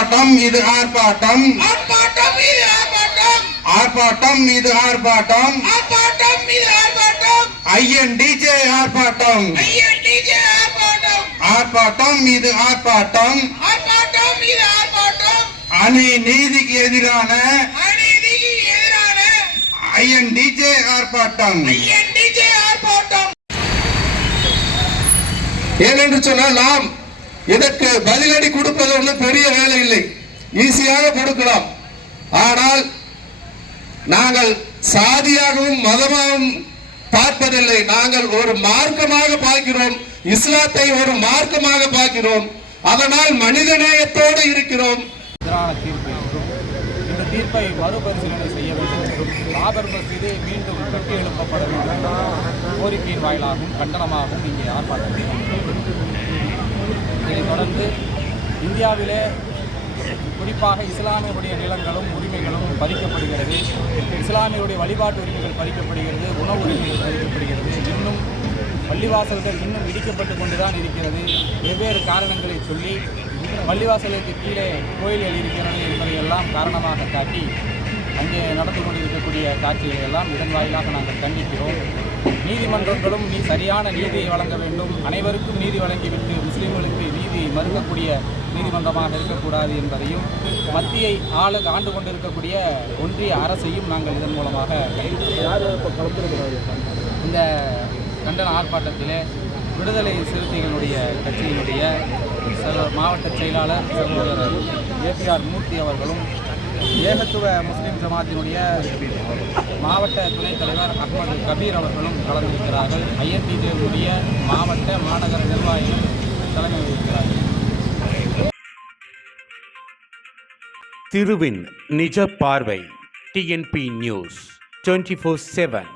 ஆர்ப்பாட்டம் இது ஆர்ப்பாட்டம். ஆர்ப்பாட்டம் மீது ஆர்ப்பாட்டம். ஆர்ப்பாட்டம் இது ஆர்ப்பாட்டம். ஆர்ப்பாட்டம் மீது ஆர்ப்பாட்டம். ஆர்ப்பாட்டம். ஐஎன்டிஜே ஆர்ப்பாட்டம். ஆர்ப்பாட்டம் இது ஆர்ப்பாட்டம். ஆர்ப்பாட்டம் ஆர்ப்பாட்டம். அணி நீதிக்கு எதிரான அநீதிக்கு எதிரான ஐஎன்டிஜே ஆர்ப்பாட்டம். ஐஎன்டிஜே ஆர்ப்பாட்டம். ஏனென்று சொன்னால் நாம் இதற்கு பதிலடி கொடுப்பது ஒன்றும் பெரிய வேலை இல்லை. ஈஸியாக கொடுக்கலாம். ஆனால் நாங்கள் சாதியாகவும் மதமாகவும் பார்ப்பதில்லை. நாங்கள் ஒரு மார்க்கமாக பார்க்கிறோம். இஸ்லாத்தை ஒரு மார்க்கமாக பார்க்கிறோம். அதனால் மனித நேயத்தோடு இருக்கிறோம். எதிரான தீர்ப்பு என்றும் இந்த தீர்ப்பை மறுபரிசீலனை செய்ய வேண்டும் என்றும் பாபர் மசீதை மீண்டும் கட்டி எழுப்பப்பட வேண்டும் கோரிக்கையின் வாயிலாகவும் கண்டனமாகவும் இங்கே ஆர்ப்பாட்டம் தொடர்ந்து இந்தியாவிலே குறிப்பாக இஸ்லாமியருடைய நிலங்களும் உரிமைகளும் பறிக்கப்படுகிறது. இஸ்லாமியருடைய வழிபாட்டு உரிமைகள் பறிக்கப்படுகிறது உணவு உரிமைகள் பறிக்கப்படுகிறது. இன்னும் பள்ளிவாசல்கள் இன்னும் இடிக்கப்பட்டு கொண்டுதான் இருக்கிறது. வெவ்வேறு காரணங்களை சொல்லி பள்ளிவாசலுக்கு கீழே கோயில்கள் இருக்கிறது என்பதையெல்லாம் காரணமாக காட்டி அங்கே நடந்து கொண்டிருக்கக்கூடிய காட்சிகளை எல்லாம் இதன் வாயிலாக நாங்கள் கண்டிக்கிறோம். நீதிமன்றங்களும் நீ சரியான நீதியை வழங்க வேண்டும். அனைவருக்கும் நீதி வழங்கிவிட்டு முஸ்லீம்களுக்கு நீதி மறுக்கக்கூடிய நீதிமன்றமாக இருக்கக்கூடாது என்பதையும் மத்தியை ஆளு ஆண்டு கொண்டிருக்கக்கூடிய ஒன்றிய அரசையும் நாங்கள் இதன் மூலமாக இந்த கண்டன ஆர்ப்பாட்டத்திலே விடுதலை சிறுத்தைகளுடைய கட்சியினுடைய மாவட்ட செயலாளர் சகோதரர் ஏபிஆர் மூர்த்தி அவர்களும் ஏகத்துவ முஸ்லீம் ஜமாத்தினுடைய மாவட்ட துணைத் தலைவர் அகமது கபீர் அவர்களும் கலந்திருக்கிறார்கள். ஐஎன்டிஜேவுடைய மாவட்ட மாநகர நிர்வாகிகள் தலைமை வகிக்கிறார்கள் திருவின் நிஜ பார்வை TNP news twenty four seven